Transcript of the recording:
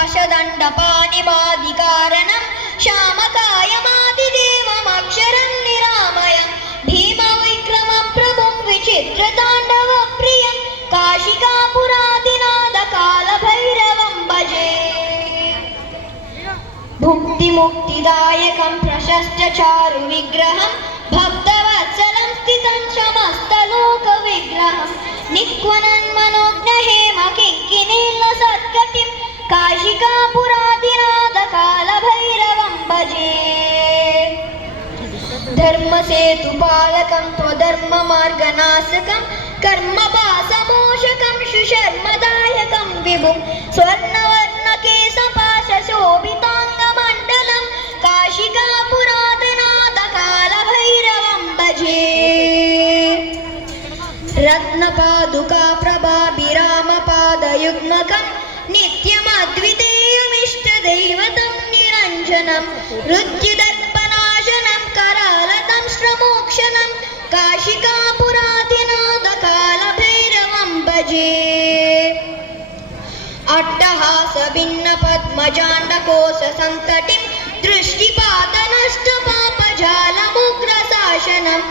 पाशदण्डपाणिपादिकारणं श्यामकायमादिदेवमक्षरं निरामयं भीमविक्रमप्रभुं विचित्रताण्डवप्रियं काशिकापुरादिनाथकालभैरवं भजे। भुक्तिमुक्तिदायकं प्रशस्तचारुविग्रहं भक्तवत्सलं स्थितं समस्तलोकविग्रहं निक्वनन्मनोज्ञहेमकिङ्किणीलसत्कटिं काशिकापुरादिनाथकालभैरवं भजे। धर्मसेतुपालकं त्वधर्ममार्गनाशकं कर्मपाशमोचकं सुशर्मदायकं विभुं स्वर्णवर्णकेशपाशशोभिताङ्गमण्डलं काशिकापुरादिनाथकालभैरवं भजे। रत्नपादुका प्रभाभिरामपादयुग्मकं नित्यमद्वितीयमिष्टदैवतं निरञ्जनं मृत्युदर्पनाशनं करालतं श्रमोक्षणं काशिकापुरादिनाथकालभैरवं भजे। अट्टहासभिन्नपद्मजाण्डकोशसङ्कटिं दृष्टिपातनष्टपापजालमुग्रशासनम्